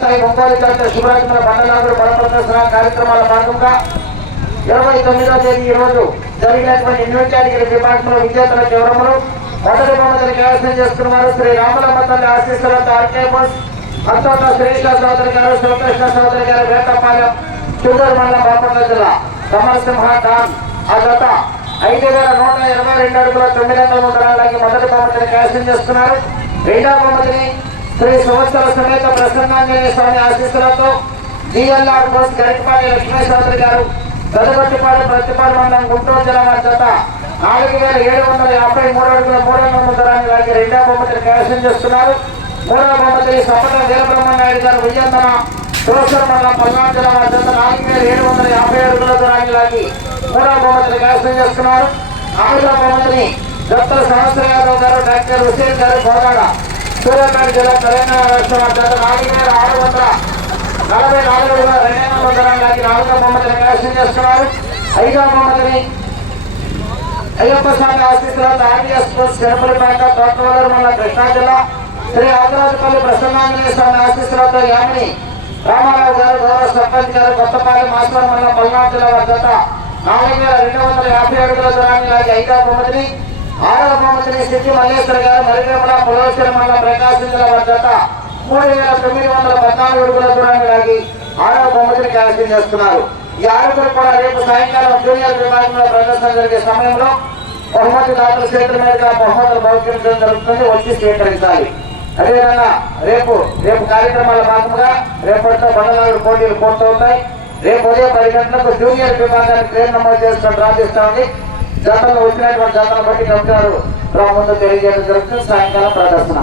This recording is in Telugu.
స్థాయి ఒంగోలు జాతర శుభరాజుల మండలాలు బల కార్యక్రమాల భాగంగా ఇరవై తొమ్మిదవ తేదీ ఈరోజు జరిగినటువంటి ఎన్నో విభాగంలో విజేతల వివరములు మొదటి బహుమతిని కైవసం చేసుకున్నారు శ్రీ రామలమ్మ తల్లి ఆశీస్సులతో ఆర్కే బస్. అంతోట శ్రీకృష్ణ సోదరి గారు శివకృష్ణ సోదరి గారు వేటపాలెం చిత్తూరు మండలం బాపట్ల జిల్లా సమరసింహ డాన్ ఆ గత ఐదు వేల నూట ఇరవై రెండు అడుగుల తొమ్మిది వందల ముందరాలకి మొదటి బహుమతిని కైవసం చేస్తున్నారు. రెండవ బహుమతిని శ్రీ సంవత్సర సమేత ప్రసన్నాంజనేయ స్వామి ఆశీస్సులతో జిఎల్ఆర్ పోస్ట్ గరికపాటి లక్ష్మీశాస్త్రి చౌదరి గారు గదగట్టుపాడు ప్రతిపాడు మండలం గుంటూరు జిల్లా వారి జత నాలుగు వేల ఏడు వందల యాభై మూడు అడుగుల మూడు వందల ముందరాన్ని వారికి రెండవ బహుమతిని కైవసం చేస్తున్నారు. మూడవ బహుమతి సపట వీరబ్రహ్మనాయుడు గారు విజయంతన తులసూరు మండలం పల్నాడు జిల్లా వారి జత నాలుగు వేల ఏడు వందల యాభై అడుగుల దూరాన్ని లాగి మూడవ బహుమతిని కైవసం చేస్తున్నారు. నాలుగవ బహుమతిని డాక్టర్ సహస్ర యాదవ్ గారు డాక్టర్ హుసేన్ గారు కోదాడ సూర్యాపేట జిల్లా తెలంగాణ రాష్ట్రం వారి నాలుగు వేల ఆరు వందల నలభై నాలుగు వేల రెండు వందల దూరానికి నాలుగో బహుమతిని కైవసం చేస్తున్నారు ఐదో బహుమతిని అయ్యప్ప స్వామి ఆశీస్సులో ఆర్డీఎస్ స్పోర్ట్స్ తిరుపతిపేట తోటవలూరు మన కృష్ణా జిల్లా శ్రీ ఆదిరాజపల్లి ప్రసన్నాంజనేయ స్వామి ఆశీస్సులతో యామిని రామారావు గారు గౌరవ సర్పంచ్ గారు కొత్తపాలెం మాస్టర్ మండలం పల్నాడు జిల్లా వారి నాలుగు వేల రెండు వందల యాభై అడుగుల దూరాన్ని లాగి ఐదవ బహుమతిని ఆరవ బహుమతిని సిద్ధి మల్లేశ్వర గారు మరివేమల పులవేశ్వర మండలం ప్రకాశం జిల్లా వారి మూడు వేల తొమ్మిది వందల పద్నాలుగు అడుగుల దూరాన్ని లాగి ఆరవ బహుమతిని కైవసం చేస్తున్నారు. ఈ ఆరుగురు కూడా రేపు సాయంకాలం జూనియర్ విభాగంలో ప్రదర్శన జరిగే సమయంలో బహుమతి దాతల చేతుల మీదుగా బహుమతులు బహుకరించడం జరుగుతుంది. వచ్చి స్వీకరించాలి. అదేవిధంగా రేపు రేపు కార్యక్రమాల భాగంగా రేపటితో బండలాగుడు పోటీలు పూర్తవుతాయి. రేపు ఉదయం పది గంటలకు జూనియర్ విభాగానికి పేరు నమోదు చేసుకుని రాజిస్తామని జతలు వచ్చినటువంటి జతలు బట్టి కమిటారు ముందు తెలియజేయడం జరుగుతుంది. సాయంకాలం ప్రదర్శన.